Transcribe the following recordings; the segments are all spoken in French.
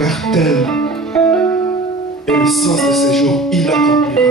car tel est le sens de ces jours, il l'accomplira.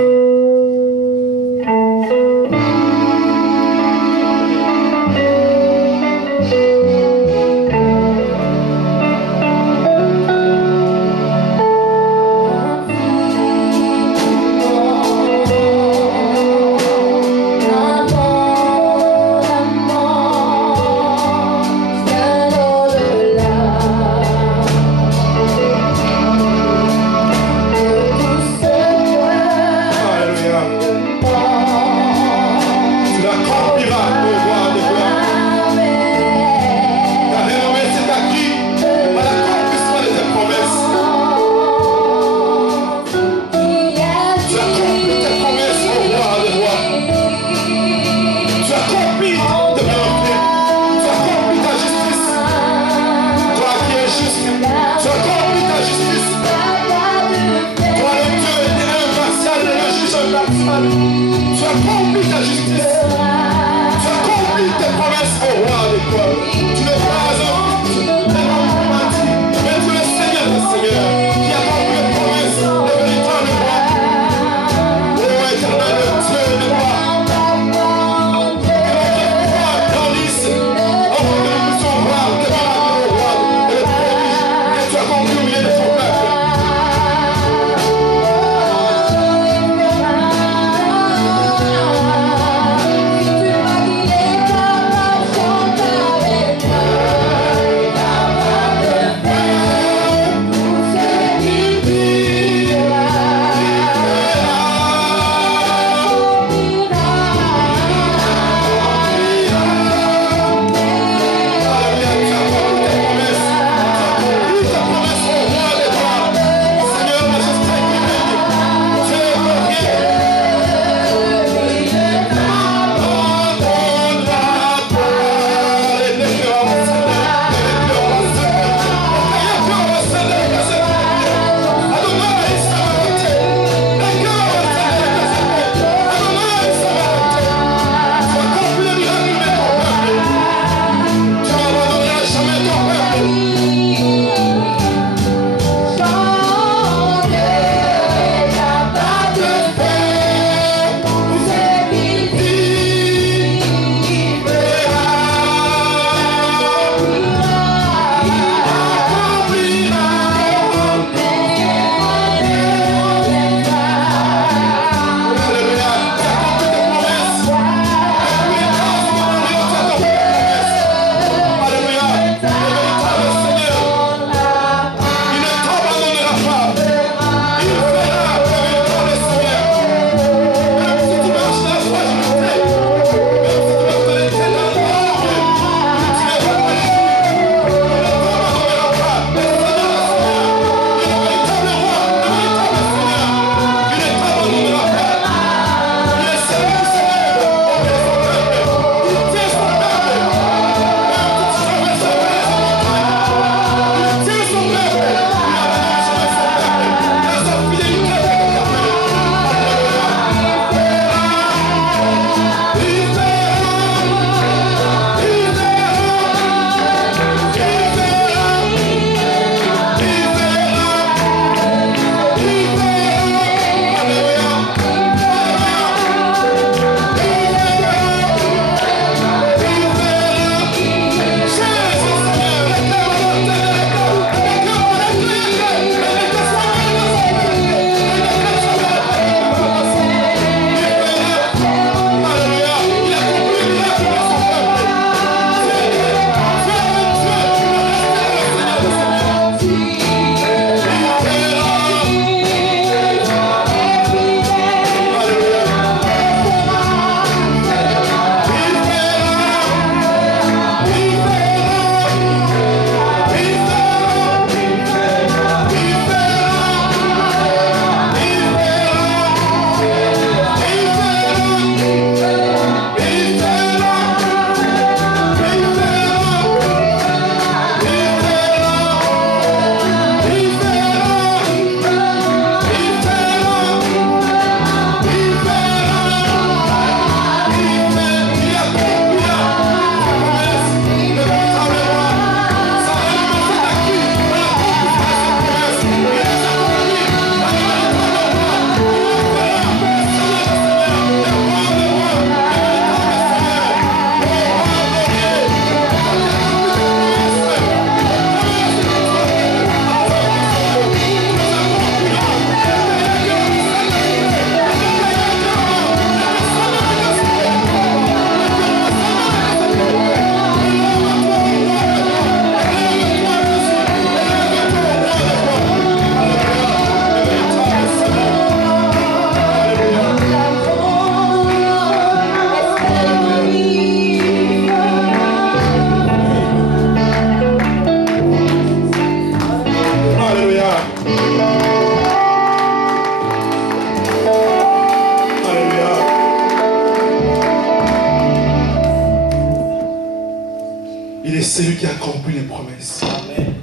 accompli les promesses. Amen.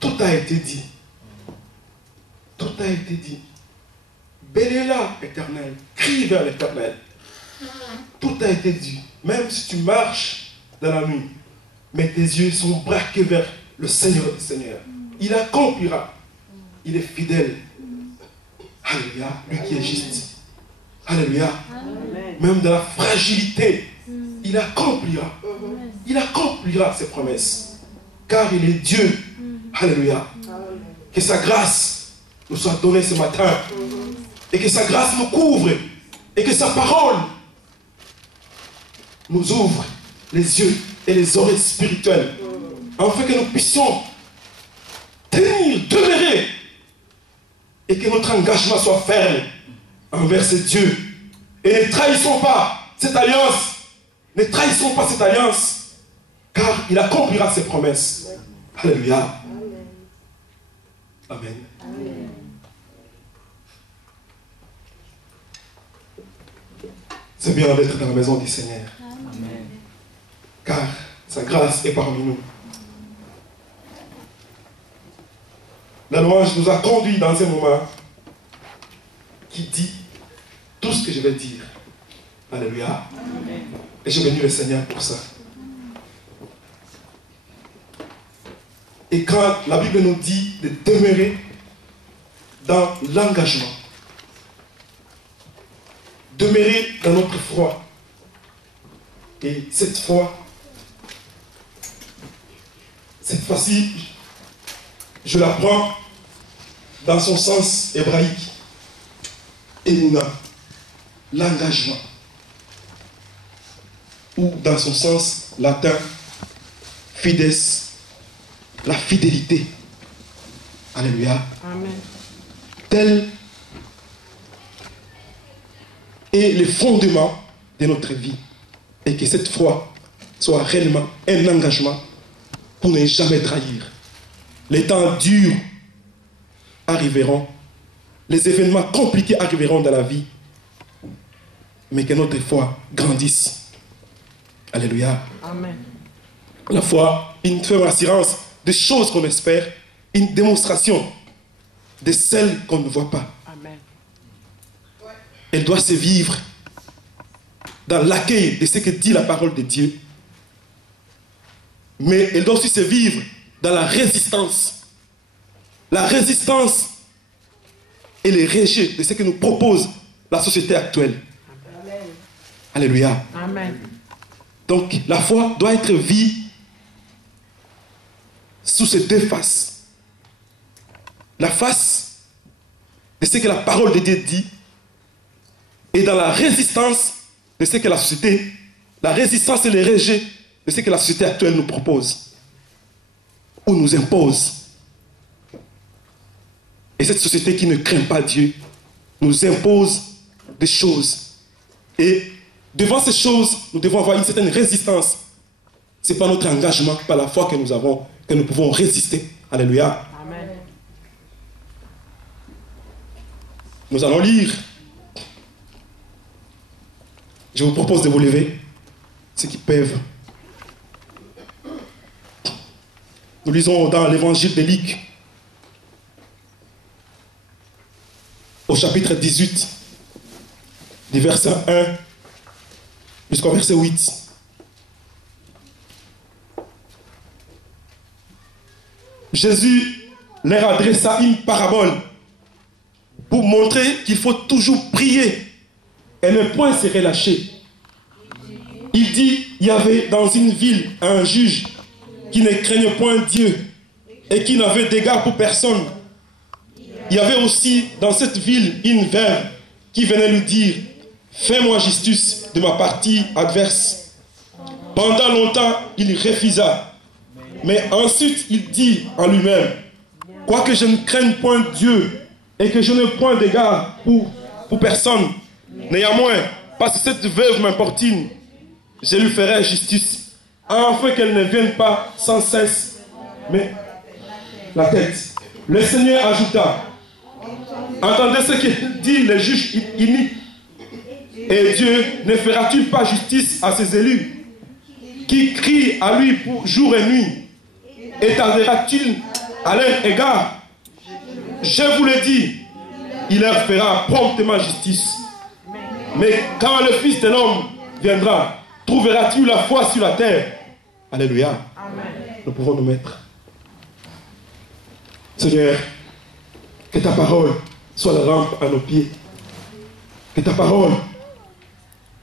Tout a été dit. Tout a été dit. Bénis-la, Éternel. Crie vers l'Éternel. Tout a été dit. Même si tu marches dans la nuit, mais tes yeux sont braqués vers le Seigneur des Seigneurs. Il accomplira. Il est fidèle. Alléluia. Lui qui est juste. Alléluia. Amen. Même dans la fragilité, il accomplira. Il accomplira ses promesses. Car il est Dieu. Alléluia. Que sa grâce nous soit donnée ce matin. Et que sa grâce nous couvre. Et que sa parole nous ouvre les yeux et les oreilles spirituelles. Afin que nous puissions tenir, demeurer. Et que notre engagement soit ferme envers ce Dieu. Et ne trahissons pas cette alliance. Ne trahissons pas cette alliance. Car il accomplira ses promesses. Alléluia. Amen. Amen. C'est bien d'être dans la maison du Seigneur. Amen. Car sa grâce est parmi nous. La louange nous a conduits dans un moment qui dit tout ce que je vais dire. Alléluia. Amen. Et je bénis le Seigneur pour ça. Et quand la Bible nous dit de demeurer dans l'engagement, demeurer dans notre foi, et cette fois-ci, je la prends dans son sens hébraïque. Emunah, l'engagement. Ou dans son sens latin, fides, la fidélité. Alléluia. Amen. Tel est le fondement de notre vie. Et que cette foi soit réellement un engagement pour ne jamais trahir. Les temps durs arriveront. Les événements compliqués arriveront dans la vie. Mais que notre foi grandisse. Alléluia. Amen. La foi, une ferme assurance des choses qu'on espère, une démonstration de celles qu'on ne voit pas. Amen. Elle doit se vivre dans l'accueil de ce que dit la parole de Dieu. Mais elle doit aussi se vivre dans la résistance. La résistance et le rejet de ce que nous propose la société actuelle. Amen. Alléluia. Amen. Donc la foi doit être vue sous ces deux faces. La face de ce que la parole de Dieu dit et dans la résistance de ce que la société, la résistance et le rejet de ce que la société actuelle nous propose ou nous impose. Et cette société qui ne craint pas Dieu nous impose des choses. Et devant ces choses, nous devons avoir une certaine résistance. Ce n'est pas notre engagement, pas la foi que nous avons, que nous pouvons résister. Alléluia. Amen. Nous allons lire. Je vous propose de vous lever, ceux qui peuvent. Nous lisons dans l'évangile de Luc, au chapitre 18, du verset 1 jusqu'au verset 8. Jésus leur adressa une parabole pour montrer qu'il faut toujours prier et ne point se relâcher. Il dit, il y avait dans une ville un juge qui ne craignait point Dieu et qui n'avait d'égard pour personne. Il y avait aussi dans cette ville une veuve qui venait lui dire, fais-moi justice de ma partie adverse. Pendant longtemps, il refusa. Mais ensuite, il dit en lui-même, quoique je ne craigne point Dieu et que je n'ai point d'égard pour personne, néanmoins, parce que cette veuve m'importune, je lui ferai justice, afin qu'elle ne vienne pas sans cesse, mais la tête. Le Seigneur ajouta, entendez ce que dit le juge inique, et Dieu ne fera-t-il pas justice à ses élus, qui crient à lui pour jour et nuit? étardera-t-il à leur égard? Je vous le dis, il leur fera promptement justice. Mais quand le Fils de l'homme viendra, trouvera-t-il la foi sur la terre? Alléluia. Amen. Nous pouvons nous mettre. Seigneur, que ta parole soit la rampe à nos pieds. Que ta parole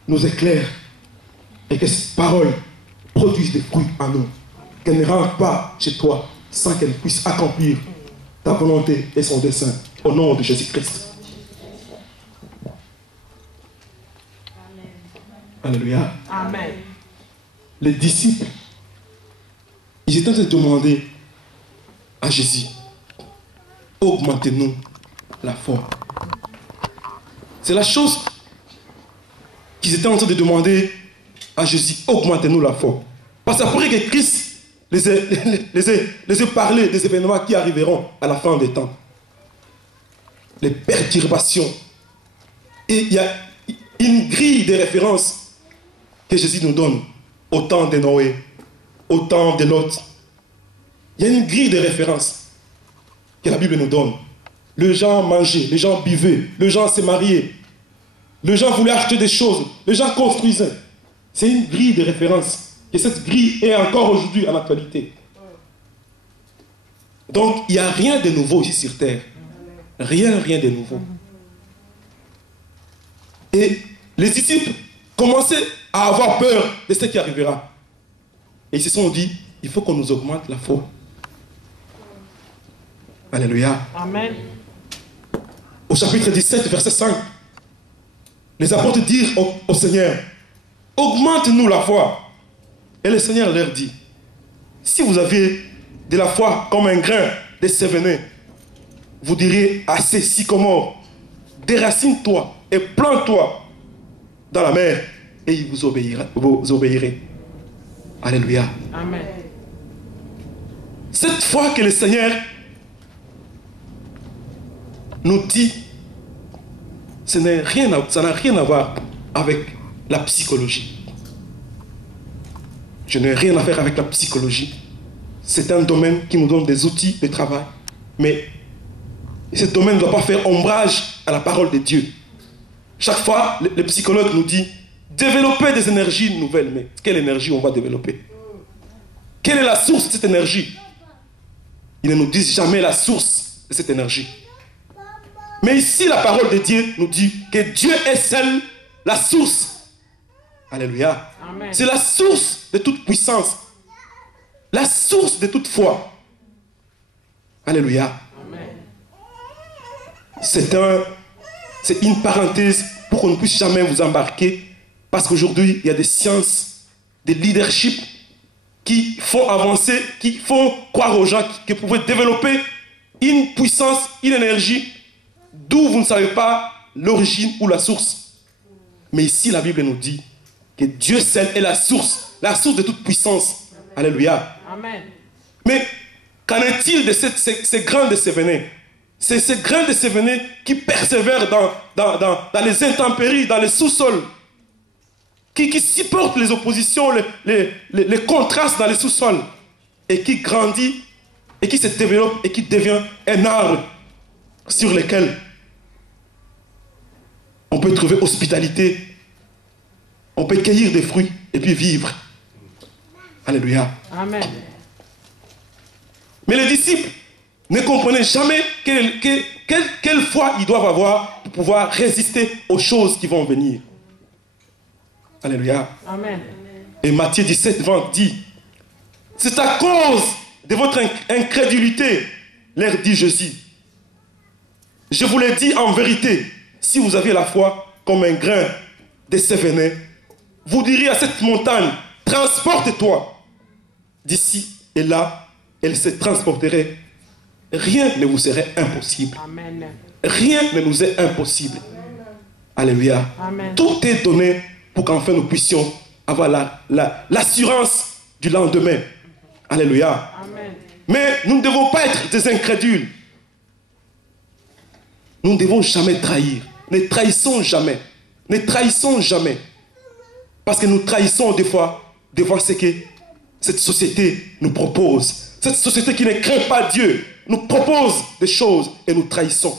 nous éclaire. Et que cette parole produise des fruits en nous. Qu'elle ne rentre pas chez toi sans qu'elle puisse accomplir ta volonté et son dessein. Au nom de Jésus-Christ. Alléluia. Amen. Les disciples, ils étaient en train de demander à Jésus, augmentez-nous la foi. C'est la chose qu'ils étaient en train de demander à Jésus, augmentez-nous la foi. Parce qu'après que Christ les ait parlé des événements qui arriveront à la fin des temps, les perturbations, et il y a une grille de références que Jésus nous donne au temps de Noé, au temps de Lot. Il y a une grille de références que la Bible nous donne. Les gens mangeaient, les gens buvaient, les gens se mariaient, les gens voulaient acheter des choses, les gens construisaient. C'est une grille de références. Et cette grille est encore aujourd'hui en actualité. Donc, il n'y a rien de nouveau ici sur terre. Rien de nouveau. Et les disciples commençaient à avoir peur de ce qui arrivera. Et ils se sont dit, il faut qu'on nous augmente la foi. Alléluia. Amen. Au chapitre 17, verset 5, les apôtres dirent au Seigneur, augmente-nous la foi. Et le Seigneur leur dit, si vous aviez de la foi comme un grain de sévéné, vous diriez à ces sycomores, déracine-toi et plante-toi dans la mer, et il vous obéirez. Alléluia. Amen. Cette foi que le Seigneur nous dit, ça n'a rien à voir avec la psychologie. Je n'ai rien à faire avec la psychologie. C'est un domaine qui nous donne des outils de travail. Mais ce domaine ne doit pas faire ombrage à la parole de Dieu. Chaque fois, le psychologue nous dit, développer des énergies nouvelles. Mais quelle énergie on va développer? Quelle est la source de cette énergie? Ils ne nous disent jamais la source de cette énergie. Mais ici, la parole de Dieu nous dit que Dieu est seul la source. Alléluia. C'est la source de toute puissance. La source de toute foi. Alléluia. C'est une parenthèse pour qu'on ne puisse jamais vous embarquer. Parce qu'aujourd'hui, il y a des sciences, des leaderships qui font avancer, qui font croire aux gens qu'ils pouvaient développer une puissance, une énergie d'où vous ne savez pas l'origine ou la source. Mais ici, la Bible nous dit que Dieu seul est la source de toute puissance. Alléluia. Amen. Mais qu'en est-il de ces grains de sévéné? C'est ces grains de sévéné qui persévèrent dans les intempéries, dans les sous-sols, qui supportent les oppositions, les contrastes dans les sous-sols, et qui grandit, et qui se développe, et qui devient un arbre sur lequel on peut trouver hospitalité, on peut cueillir des fruits, et puis vivre. Alléluia. Amen. Mais les disciples ne comprenaient jamais quelle foi ils doivent avoir pour pouvoir résister aux choses qui vont venir. Alléluia. Amen. Et Matthieu 17, 20 dit, c'est à cause de votre incrédulité, leur dit Jésus. Je vous l'ai dit en vérité, si vous aviez la foi comme un grain de sévéné, vous diriez à cette montagne, transporte-toi d'ici et là, elle se transporterait. Rien ne vous serait impossible. Amen. Rien ne nous est impossible. Alléluia. Amen. Tout est donné pour qu'enfin nous puissions avoir l'assurance du lendemain. Alléluia. Amen. Mais nous ne devons pas être des incrédules. Nous ne devons jamais trahir. Ne trahissons jamais. Ne trahissons jamais. Parce que nous trahissons des fois ce que cette société nous propose. Cette société qui ne craint pas Dieu nous propose des choses et nous trahissons.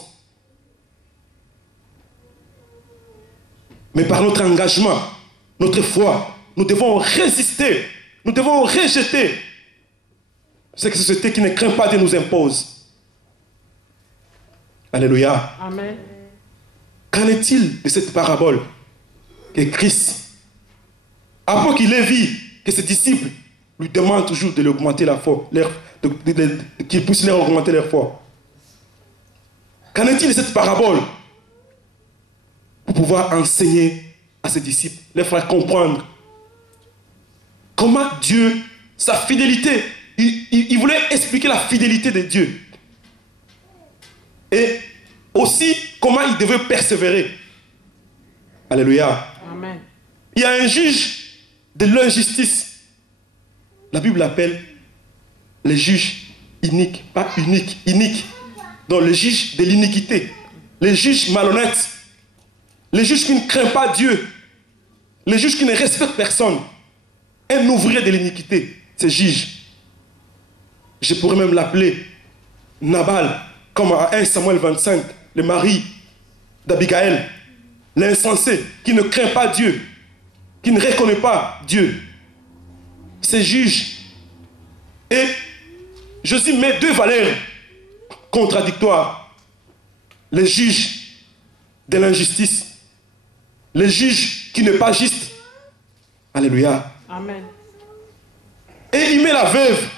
Mais par notre engagement, notre foi, nous devons résister, nous devons rejeter ce que cette société qui ne craint pas Dieu nous impose. Alléluia. Amen. Qu'en est-il de cette parabole que Christ, après qu'il ait vu que ses disciples lui demandent toujours de l'augmenter la foi, qu'il puisse leur augmenter leur foi? Qu'en est-il de cette parabole pour pouvoir enseigner à ses disciples, les faire comprendre comment Dieu, sa fidélité, il voulait expliquer la fidélité de Dieu. Et aussi comment il devait persévérer. Alléluia. Amen. Il y a un juge de l'injustice. La Bible l'appelle le juge inique, pas unique, inique. Donc le juge de l'iniquité, le juge malhonnête, le juge qui ne craint pas Dieu, le juge qui ne respecte personne, un ouvrier de l'iniquité, ce juge. Je pourrais même l'appeler Nabal, comme à 1 Samuel 25, le mari d'Abigaël, l'insensé, qui ne craint pas Dieu, qui ne reconnaît pas Dieu. Ce juge. Et Jésus met deux valeurs contradictoires. Le juge de l'injustice, le juge qui n'est pas juste. Alléluia. Amen. Et il met la veuve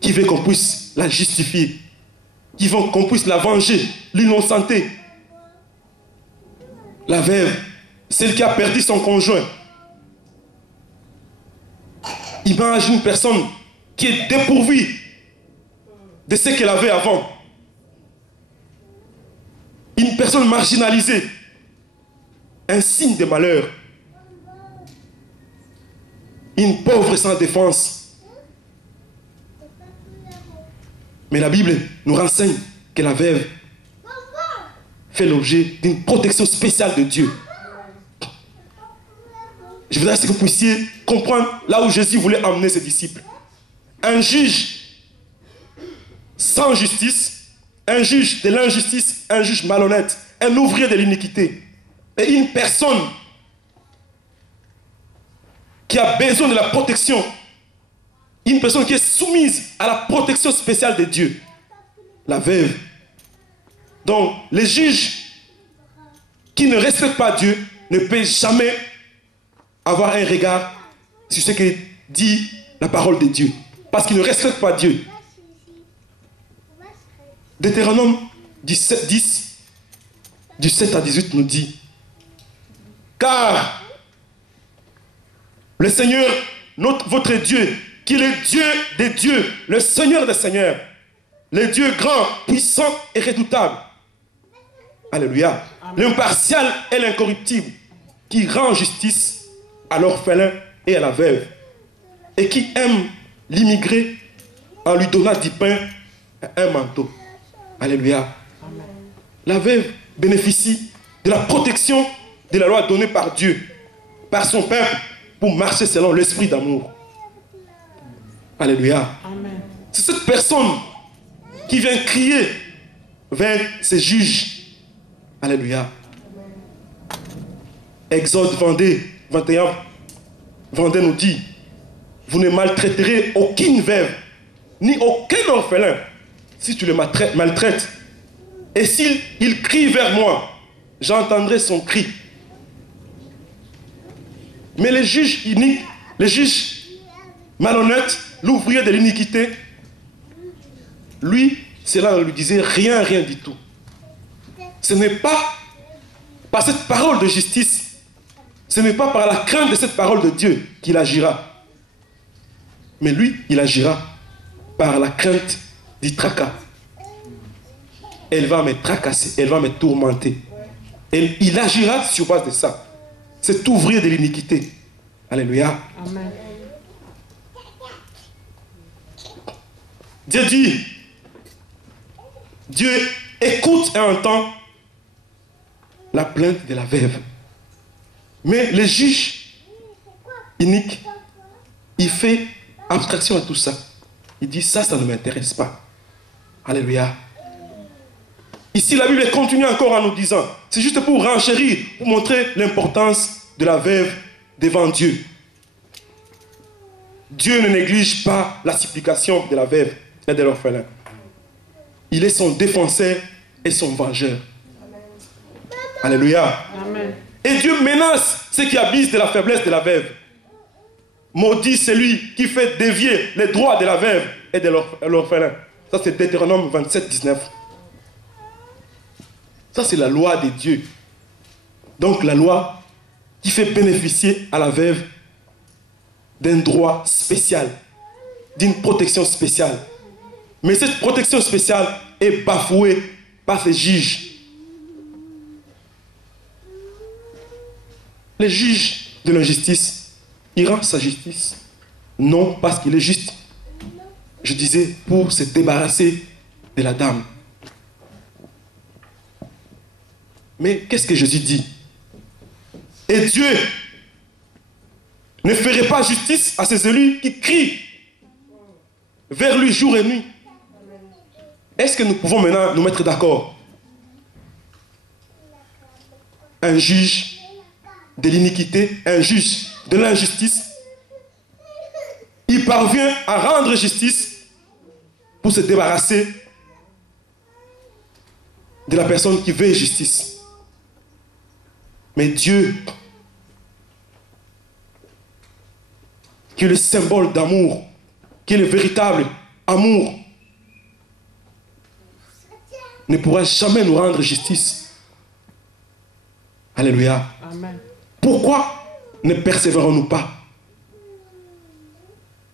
qui veut qu'on puisse la justifier, qui veut qu'on puisse la venger, l'innocenter. La veuve, celle qui a perdu son conjoint. Imagine une personne qui est dépourvue de ce qu'elle avait avant. Une personne marginalisée. Un signe de malheur. Une pauvre sans défense. Mais la Bible nous renseigne que la veuve fait l'objet d'une protection spéciale de Dieu. Je voudrais que vous puissiez comprendre là où Jésus voulait emmener ses disciples. Un juge sans justice, un juge de l'injustice, un juge malhonnête, un ouvrier de l'iniquité, et une personne qui a besoin de la protection, une personne qui est soumise à la protection spéciale de Dieu, la veuve. Donc, les juges qui ne respectent pas Dieu ne peuvent jamais avoir un regard sur ce que dit la parole de Dieu. Parce qu'ils ne respectent pas Dieu. Deutéronome 17, 10, du 7 à 18 nous dit: car le Seigneur, votre Dieu, qui est le Dieu des dieux, le Seigneur des seigneurs, le Dieu grand, puissant et redoutable. Alléluia. L'impartial et l'incorruptible, qui rend justice à l'orphelin et à la veuve, et qui aime l'immigré en lui donnant du pain et un manteau. Alléluia. Amen. La veuve bénéficie de la protection de la loi donnée par Dieu, par son peuple, pour marcher selon l'esprit d'amour. Alléluia. C'est cette personne qui vient crier vers ses juges. Alléluia. Exode 21, Vendée nous dit: vous ne maltraiterez aucune veuve, ni aucun orphelin, si tu le maltraites. Et s'il crie vers moi, j'entendrai son cri. Mais les juges iniques, les juges malhonnêtes, l'ouvrier de l'iniquité, lui, cela ne lui disait rien du tout. Ce n'est pas par cette parole de justice, ce n'est pas par la crainte de cette parole de Dieu qu'il agira. Mais lui, il agira par la crainte du tracas. Elle va me tracasser, elle va me tourmenter. Et il agira sur base de ça. Cet ouvrier de l'iniquité. Alléluia. Amen. Dieu dit, Dieu écoute et entend la plainte de la veuve. Mais les juges iniques il fait abstraction à tout ça. Il dit ça, ça ne m'intéresse pas. Alléluia. Ici, la Bible continue encore en nous disant, c'est juste pour renchérir, pour montrer l'importance de la veuve devant Dieu. Dieu ne néglige pas la supplication de la veuve et de l'orphelin. Il est son défenseur et son vengeur. Alléluia. Amen. Et Dieu menace ceux qui abusent de la faiblesse de la veuve. Maudit celui qui fait dévier les droits de la veuve et de l'orphelin. Ça, c'est Deutéronome 27, 19. Ça, c'est la loi de Dieu. Donc, la loi qui fait bénéficier à la veuve d'un droit spécial, d'une protection spéciale. Mais cette protection spéciale est bafouée par ces juges. Les juges de l'injustice, il rend sa justice, non parce qu'il est juste. Je disais, pour se débarrasser de la dame. Mais qu'est-ce que Jésus dit? Et Dieu ne ferait pas justice à ces élus qui crient vers lui jour et nuit. Est-ce que nous pouvons maintenant nous mettre d'accord? Un juge de l'iniquité, un juge de l'injustice, il parvient à rendre justice pour se débarrasser de la personne qui veut justice. Mais Dieu, qui est le symbole d'amour, qui est le véritable amour, ne pourra jamais nous rendre justice. Alléluia. Amen. Pourquoi ne persévérons-nous pas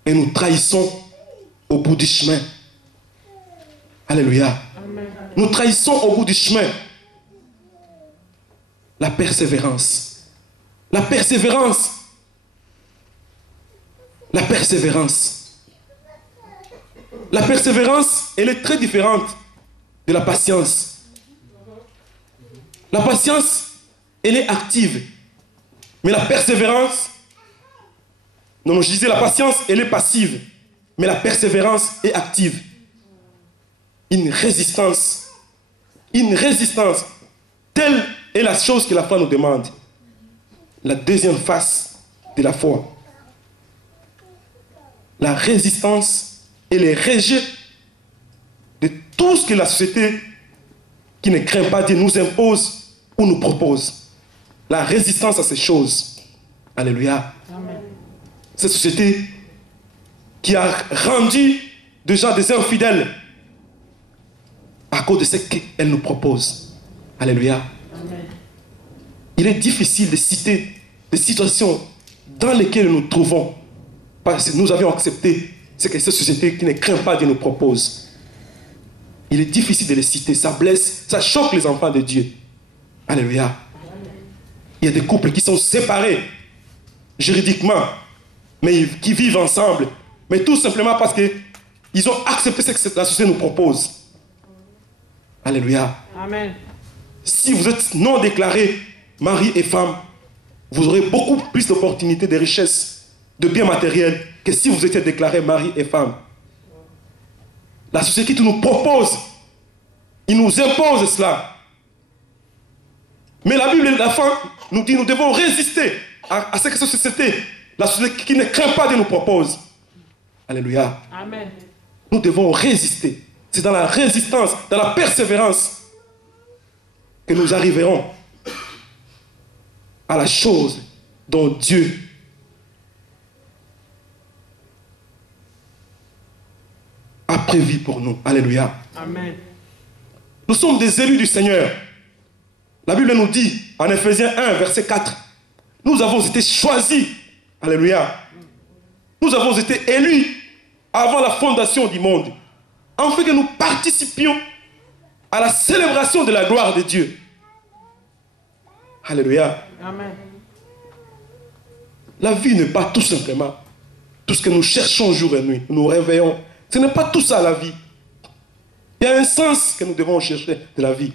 et nous trahissons au bout du chemin? Alléluia. Amen. Nous trahissons au bout du chemin. La persévérance. La persévérance. La persévérance. La persévérance, elle est très différente de la patience. La patience, elle est active. Mais la persévérance, non, je disais la patience, elle est passive. Mais la persévérance est active. Une résistance. Une résistance. Telle est la chose que la foi nous demande. La deuxième face de la foi. La résistance et le rejet de tout ce que la société qui ne craint pas Dieu nous impose ou nous propose. La résistance à ces choses. Alléluia. Amen. Cette société qui a rendu des gens des infidèles à cause de ce qu'elle nous propose. Alléluia. Amen. Il est difficile de citer des situations dans lesquelles nous nous trouvons parce que nous avions accepté ce que cette société qui ne craint pas Dieu nous propose. Il est difficile de les citer. Ça blesse, ça choque les enfants de Dieu. Alléluia. Il y a des couples qui sont séparés juridiquement, mais qui vivent ensemble, mais tout simplement parce qu'ils ont accepté ce que la société nous propose. Alléluia. Amen. Si vous êtes non déclarés mari et femme, vous aurez beaucoup plus d'opportunités, de richesses, de biens matériels que si vous étiez déclarés mari et femme. La société qui nous propose, il nous impose cela. Mais la Bible, la fin, nous dit que nous devons résister à ce que cette société, la société qui ne craint pas Dieu nous propose. Alléluia. Amen. Nous devons résister. C'est dans la résistance, dans la persévérance que nous arriverons à la chose dont Dieu a prévu pour nous. Alléluia. Amen. Nous sommes des élus du Seigneur. La Bible nous dit, en Ephésiens 1, verset 4, nous avons été choisis. Alléluia. Nous avons été élus avant la fondation du monde, afin que nous participions à la célébration de la gloire de Dieu. Alléluia. Amen. La vie n'est pas tout simplement tout ce que nous cherchons jour et nuit, nous nous réveillons. Ce n'est pas tout ça la vie. Il y a un sens que nous devons chercher de la vie.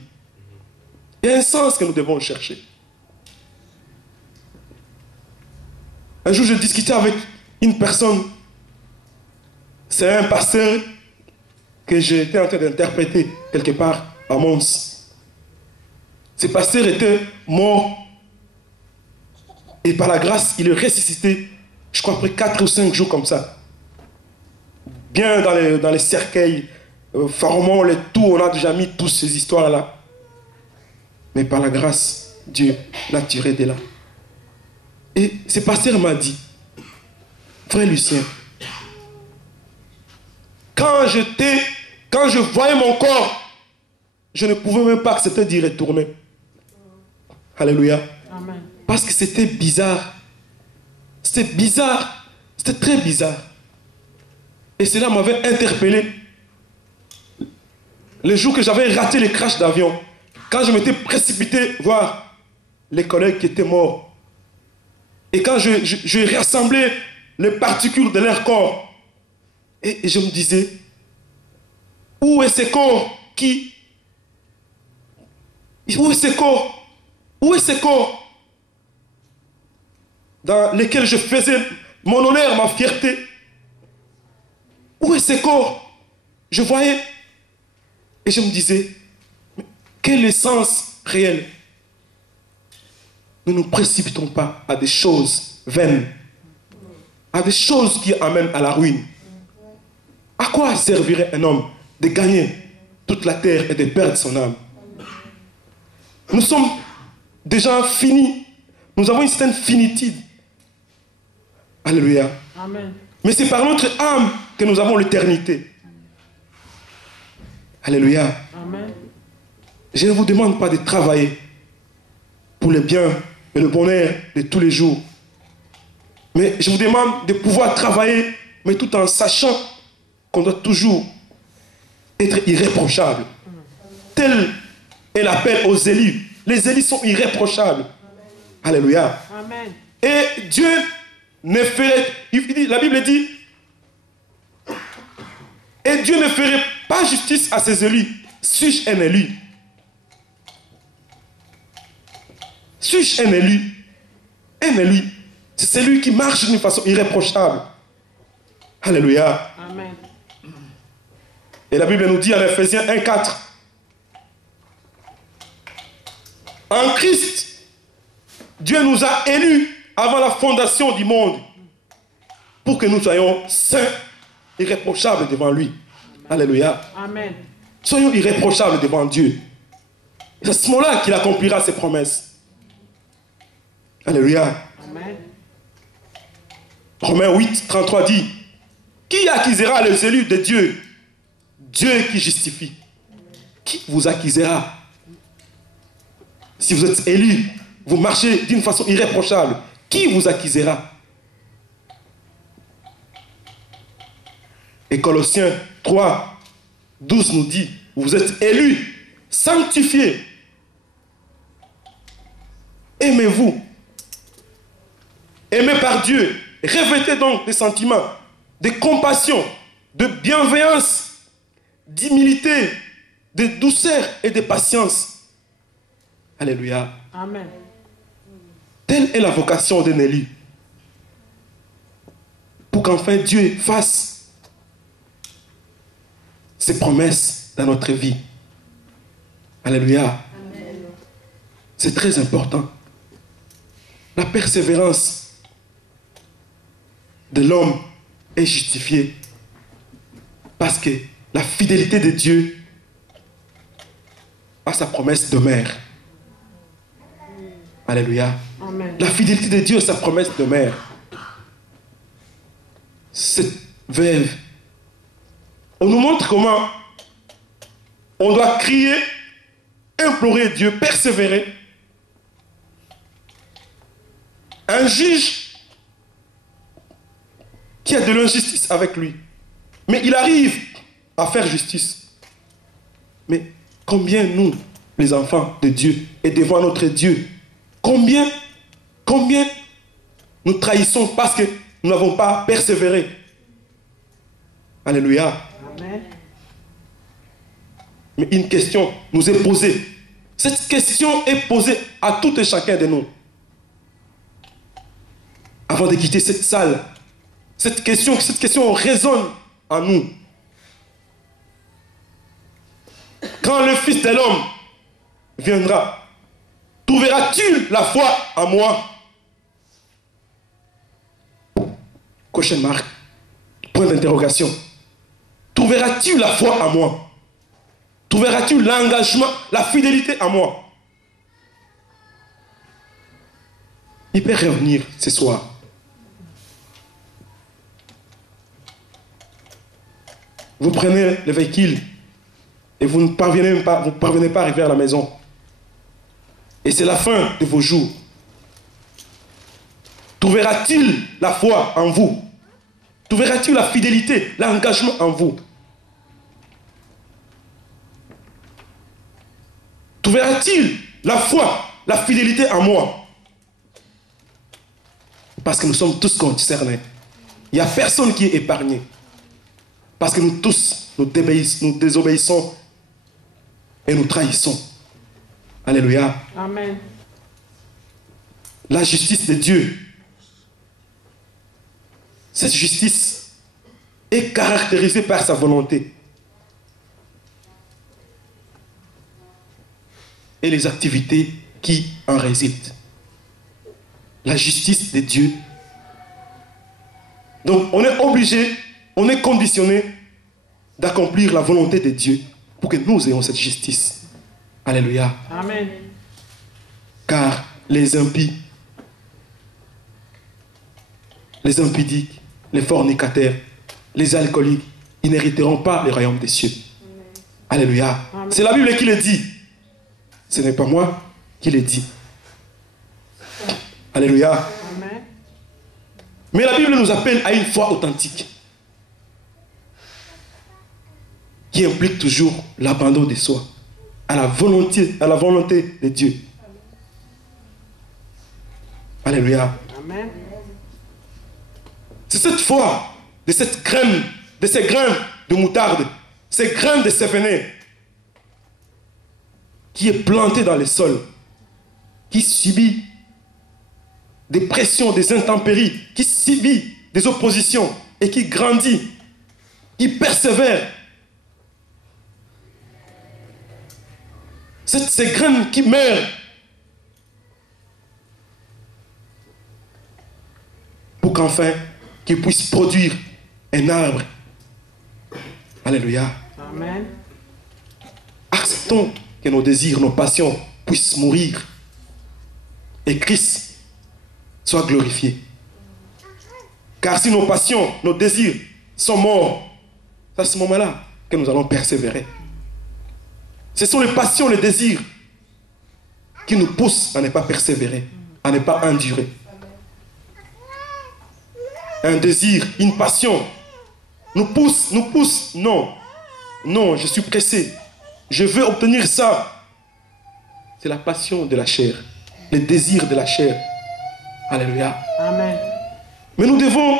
Il y a un sens que nous devons chercher. Un jour, je discutais avec une personne, c'est un pasteur que j'étais en train d'interpréter quelque part à Mons. Ce pasteur était mort et par la grâce, il est ressuscité, je crois après 4 ou 5 jours comme ça. Bien dans les cercueils, formant les tout, on a déjà mis toutes ces histoires-là. Mais par la grâce, Dieu l'a tiré de là. Et ce pasteur m'a dit, frère Lucien, quand je voyais mon corps, je ne pouvais même pas accepter d'y retourner. Alléluia. Amen. Parce que c'était bizarre. C'était bizarre. C'était très bizarre. Et cela m'avait interpellé. Le jour que j'avais raté le crash d'avion, quand je m'étais précipité voir les collègues qui étaient morts, et quand je rassemblais les particules de leur corps, et je me disais, où est ce corps qui... Où est ce corps? Où est ce corps dans lesquels je faisais mon honneur, ma fierté? Où est ce corps? Je voyais et je me disais, mais quel est le sens réel? Ne nous précipitons pas à des choses vaines, à des choses qui amènent à la ruine. À quoi servirait un homme de gagner toute la terre et de perdre son âme? Nous sommes déjà finis. Nous avons une certaine finitude. Alléluia. Amen. Mais c'est par notre âme que nous avons l'éternité. Alléluia. Amen. Je ne vous demande pas de travailler pour le bien et le bonheur de tous les jours. Mais je vous demande de pouvoir travailler, mais tout en sachant qu'on doit toujours être irréprochable. Tel est l'appel aux élus. Les élus sont irréprochables. Alléluia. Amen. Et Dieu ne ferait... La Bible dit... Et Dieu ne ferait pas justice à ses élus. Suis-je un élu? Suis-je un élu? Un élu, c'est celui qui marche d'une façon irréprochable. Alléluia. Amen. Et la Bible nous dit en Ephésiens 1,4. En Christ, Dieu nous a élus avant la fondation du monde pour que nous soyons saints, irréprochables devant lui. Alléluia. Amen. Soyons irréprochables devant Dieu. C'est à ce moment-là qu'il accomplira ses promesses. Alléluia. Amen. Romains 8, 33 dit, qui accusera les élus de Dieu? Dieu qui justifie. Qui vous accusera? Si vous êtes élus, vous marchez d'une façon irréprochable, qui vous accusera? Et Colossiens 3, 12 nous dit, vous êtes élus, sanctifiés. Aimez-vous. Aimez par Dieu. Revêtez donc des sentiments de compassion, de bienveillance, d'humilité, de douceur et de patience. Alléluia. Amen. Telle est la vocation d'un élu. Pour qu'enfin Dieu fasse ses promesses dans notre vie. Alléluia. C'est très important. La persévérance de l'homme est justifiée parce que la fidélité de Dieu à sa promesse demeure. Alléluia. Amen. La fidélité de Dieu à sa promesse demeure. Cette veuve, on nous montre comment on doit crier, implorer Dieu, persévérer. Un juge qui a de l'injustice avec lui, mais il arrive à faire justice. Mais combien nous, les enfants de Dieu, et devant notre Dieu, combien nous trahissons parce que nous n'avons pas persévéré. Alléluia. Amen. Mais une question nous est posée. Cette question est posée à tout et chacun de nous. Avant de quitter cette salle, cette question résonne en nous. Quand le Fils de l'homme viendra, trouveras-tu la foi en moi? Question marque. Point d'interrogation. Trouveras-tu la foi en moi? Trouveras-tu l'engagement, la fidélité en moi? Il peut revenir ce soir. Vous prenez le véhicule et vous ne parvenez pas, à arriver à la maison. Et c'est la fin de vos jours. Trouvera-t-il la foi en vous? Trouveras-tu la fidélité, l'engagement en vous? Trouveras-t-il la foi, la fidélité en moi? Parce que nous sommes tous concernés. Il n'y a personne qui est épargné. Parce que nous tous, nous désobéissons et nous trahissons. Alléluia. Amen. La justice de Dieu. Cette justice est caractérisée par sa volonté. Et les activités qui en résultent. La justice de Dieu. Donc on est obligé, on est conditionné d'accomplir la volonté de Dieu pour que nous ayons cette justice. Alléluia. Amen. Car les impies, les impudiques, les fornicataires, les alcooliques, ils n'hériteront pas le royaume des cieux. Amen. Alléluia. C'est la Bible qui le dit. Ce n'est pas moi qui le dis. Alléluia. Amen. Mais la Bible nous appelle à une foi authentique qui implique toujours l'abandon de soi à la volonté de Dieu. Alléluia. Amen. C'est cette foi de cette graine, de ces grains de moutarde, ces grains de sévéné qui est plantée dans le sol, qui subit des pressions, des intempéries, qui subit des oppositions et qui grandit, qui persévère. Ces graines qui meurent pour qu'enfin qu'ils puissent produire un arbre. Alléluia. Amen. Acceptons que nos désirs, nos passions puissent mourir et Christ soit glorifié. Car si nos passions, nos désirs sont morts, c'est à ce moment-là que nous allons persévérer. Ce sont les passions, les désirs qui nous poussent à ne pas persévérer, à ne pas endurer. Un désir, une passion nous pousse, non, je suis pressé, je veux obtenir ça. C'est la passion de la chair, le désir de la chair. Alléluia. Amen. Mais nous devons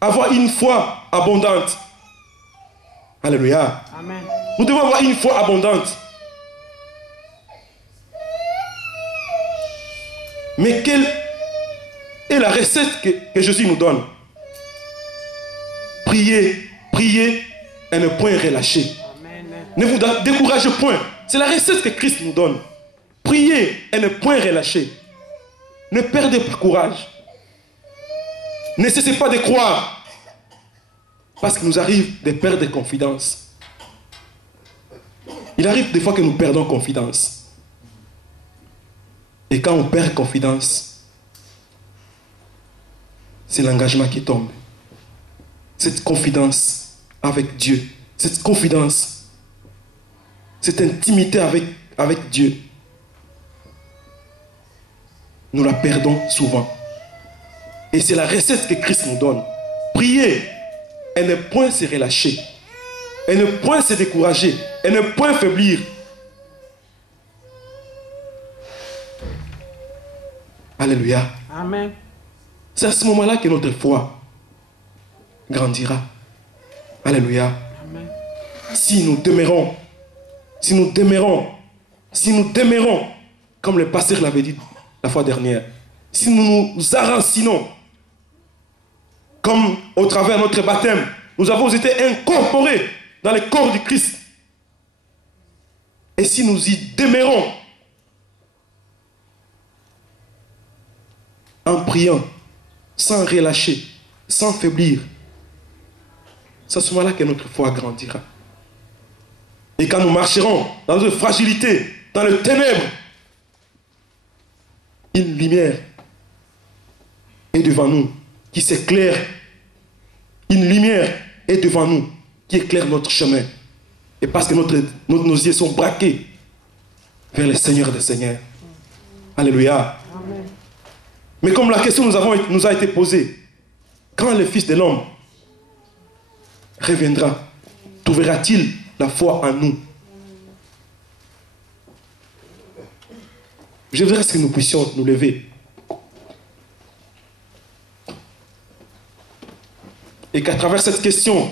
avoir une foi abondante. Alléluia. Amen. Nous devons avoir une foi abondante. Mais quelle est la recette que Jésus nous donne? Priez, priez et ne point relâcher. Amen. Ne vous découragez point. C'est la recette que Christ nous donne. Priez et ne point relâcher. Ne perdez pas courage. Ne cessez pas de croire. Parce qu'il nous arrive de perdre confiance. Il arrive des fois que nous perdons confiance. Et quand on perd confiance, c'est l'engagement qui tombe. Cette confidence avec Dieu, cette confidence, cette intimité avec Dieu, nous la perdons souvent. Et c'est la recette que Christ nous donne. Priez et ne point se relâcher, et ne point se décourager, et ne point faiblir. Alléluia. Amen. C'est à ce moment-là que notre foi grandira. Alléluia. Amen. Si nous demeurons, comme le pasteur l'avait dit la fois dernière, si nous nous enracinons comme au travers de notre baptême, nous avons été incorporés dans le corps du Christ. Et si nous y demeurons en priant, sans relâcher, sans faiblir, c'est à ce moment-là que notre foi grandira. Et quand nous marcherons dans une fragilité, dans le ténèbre, une lumière est devant nous qui s'éclaire. Une lumière est devant nous qui éclaire notre chemin. Et parce que nos yeux sont braqués vers le Seigneur des Seigneurs. Alléluia. Amen. Mais comme la question nous a été posée, quand le Fils de l'homme reviendra, trouvera-t-il la foi en nous? Je voudrais que nous puissions nous lever. Et qu'à travers cette question,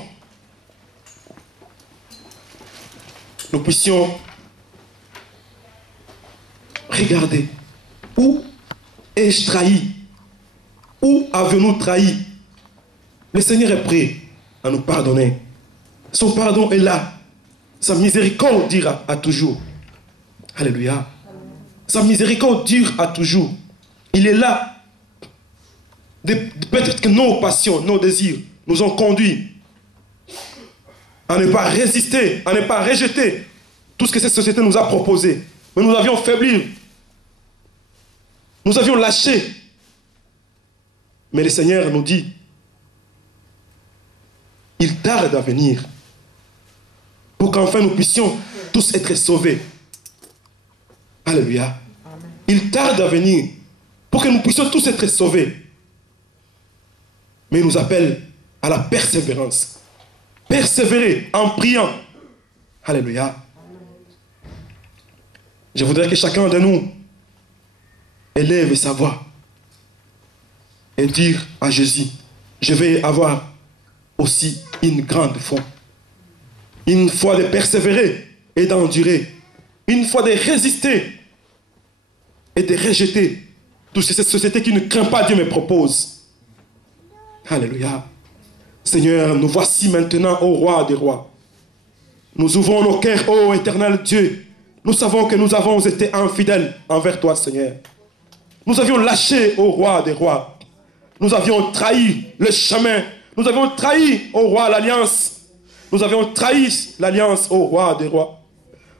nous puissions regarder où ai-je trahi? Où avons-nous trahi? Le Seigneur est prêt à nous pardonner. Son pardon est là. Sa miséricorde dure à toujours. Alléluia. Sa miséricorde dure à toujours. Il est là. Peut-être que nos passions, nos désirs nous ont conduits à ne pas résister, à ne pas rejeter tout ce que cette société nous a proposé. Mais nous avions faibli. Nous avions lâché. Mais le Seigneur nous dit, il tarde à venir pour qu'enfin nous puissions tous être sauvés. Alléluia. Il tarde à venir pour que nous puissions tous être sauvés. Mais il nous appelle à la persévérance. Persévérer en priant. Alléluia. Je voudrais que chacun de nous élève sa voix et dire à Jésus, je vais avoir aussi une grande foi. Une foi de persévérer et d'endurer. Une foi de résister et de rejeter toute cette société qui ne craint pas Dieu me propose. Alléluia. Seigneur, nous voici maintenant au roi des rois. Nous ouvrons nos cœurs, ô éternel Dieu. Nous savons que nous avons été infidèles envers toi, Seigneur. Nous avions lâché au roi des rois. Nous avions trahi le chemin. Nous avions trahi au roi l'alliance. Nous avions trahi l'alliance au roi des rois.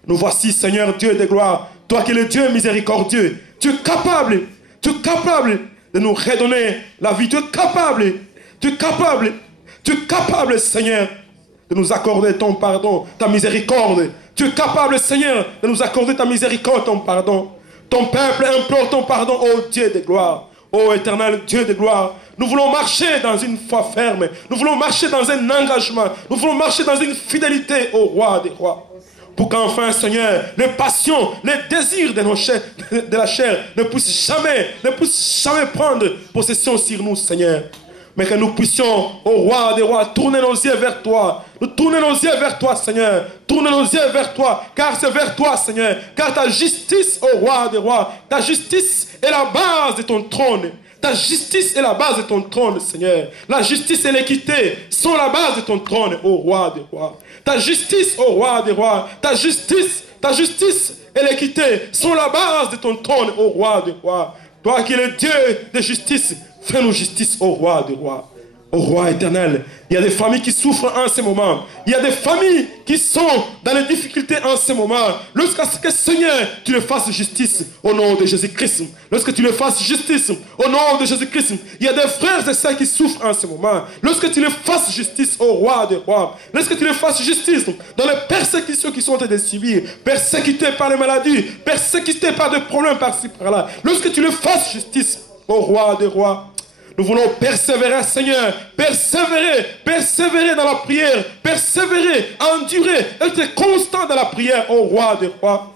Nous voici, Seigneur Dieu de gloire. Toi qui es le Dieu miséricordieux. Tu es capable de nous redonner la vie. Tu es capable, Seigneur, de nous accorder ton pardon, ta miséricorde. Tu es capable, Seigneur, de nous accorder ta miséricorde, ton pardon. Ton peuple implore ton pardon, ô Dieu de gloire. Ô éternel Dieu de gloire. Nous voulons marcher dans une foi ferme. Nous voulons marcher dans un engagement. Nous voulons marcher dans une fidélité au roi des rois. Pour qu'enfin, Seigneur, les passions, les désirs de la chair ne puissent jamais prendre possession sur nous, Seigneur. Mais que nous puissions, au roi des rois, tourner nos yeux vers toi. Nous tourner nos yeux vers toi, Seigneur. Tourner nos yeux vers toi, car c'est vers toi, Seigneur. Car ta justice, au roi des rois, ta justice est la base de ton trône. Ta justice est la base de ton trône, Seigneur. La justice et l'équité sont la base de ton trône, ô roi des rois. Ta justice, ô roi des rois, ta justice et l'équité sont la base de ton trône, ô roi des rois. Toi qui es le Dieu de justice, fais-nous justice, ô roi des rois. Ô roi éternel, il y a des familles qui souffrent en ce moment. Il y a des familles qui sont dans les difficultés en ce moment. Lorsque Seigneur, tu le fasses justice au nom de Jésus-Christ. Lorsque tu le fasses justice au nom de Jésus-Christ. Il y a des frères et sœurs qui souffrent en ce moment. Lorsque tu le fasses justice au roi des rois. Lorsque tu le fasses justice dans les persécutions qui sont en train de subir. Persécutés par les maladies. Persécutés par des problèmes par-ci par-là. Lorsque tu le fasses justice au roi des rois. Nous voulons persévérer, Seigneur. Persévérer dans la prière. Persévérer, endurer, être constant dans la prière, ô roi des rois.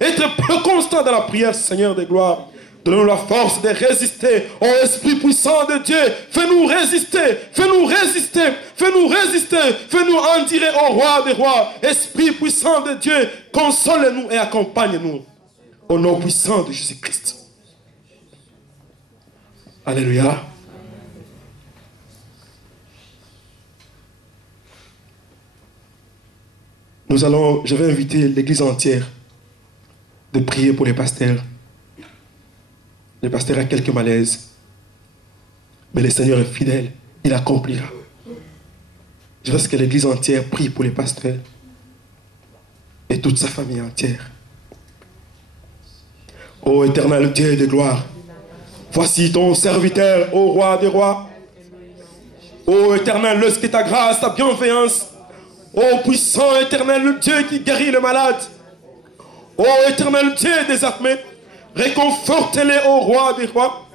Être constant dans la prière, Seigneur de gloire. Donne-nous la force de résister, ô Esprit puissant de Dieu. Fais-nous résister, fais-nous endurer, ô roi des rois. Esprit puissant de Dieu, console-nous et accompagne-nous. Au nom puissant de Jésus-Christ. Alléluia. je vais inviter l'église entière de prier pour les pasteurs. Le pasteur a quelques malaises, mais le Seigneur est fidèle, il accomplira. Je veux que l'église entière prie pour les pasteurs et toute sa famille entière. Ô éternel Dieu de gloire, voici ton serviteur, ô roi des rois. Ô éternel, lorsque ta grâce, ta bienveillance, ô puissant éternel, le Dieu qui guérit le malade, ô éternel Dieu des armées, réconforte-les, ô roi des rois.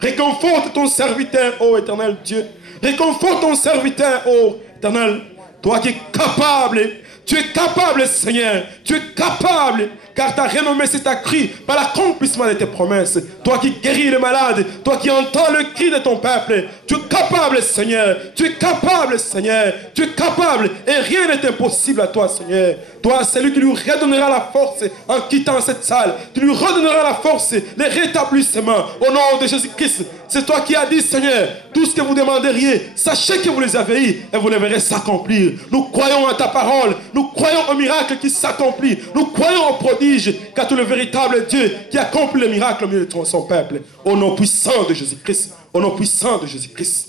Réconforte ton serviteur, ô éternel Dieu. Réconforte ton serviteur, ô éternel. Toi qui es capable, tu es capable, Seigneur. Tu es capable, car ta renommée s'est accrue par l'accomplissement de tes promesses. Toi qui guéris le malade, toi qui entends le cri de ton peuple. Tu es capable, Seigneur. Tu es capable, Seigneur. Tu es capable, et rien n'est impossible à toi, Seigneur. Toi, c'est lui qui lui redonnera la force en quittant cette salle. Tu lui redonneras la force, le rétablissement. Au nom de Jésus-Christ, c'est toi qui as dit, Seigneur, tout ce que vous demanderiez, sachez que vous les avez eu et vous les verrez s'accomplir. Nous croyons à ta parole. Nous croyons au miracle qui s'accomplit. Nous croyons au prodige, car tu es le véritable Dieu qui accomplit le miracle au milieu de son peuple. Au nom puissant de Jésus-Christ. Au nom puissant de Jésus-Christ.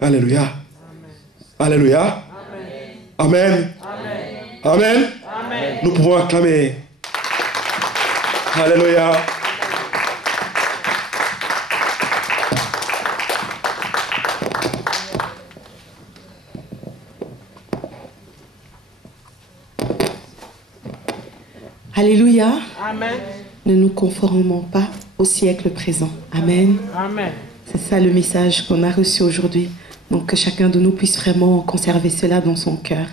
Alléluia. Alléluia. Amen. Amen. Amen. Amen. Nous pouvons acclamer. Alléluia. Alléluia. Amen. Ne nous conformons pas au siècle présent. Amen. Amen. C'est ça le message qu'on a reçu aujourd'hui. Donc que chacun de nous puisse vraiment conserver cela dans son cœur.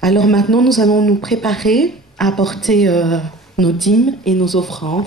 Alors maintenant, nous allons nous préparer à apporter nos dîmes et nos offrandes.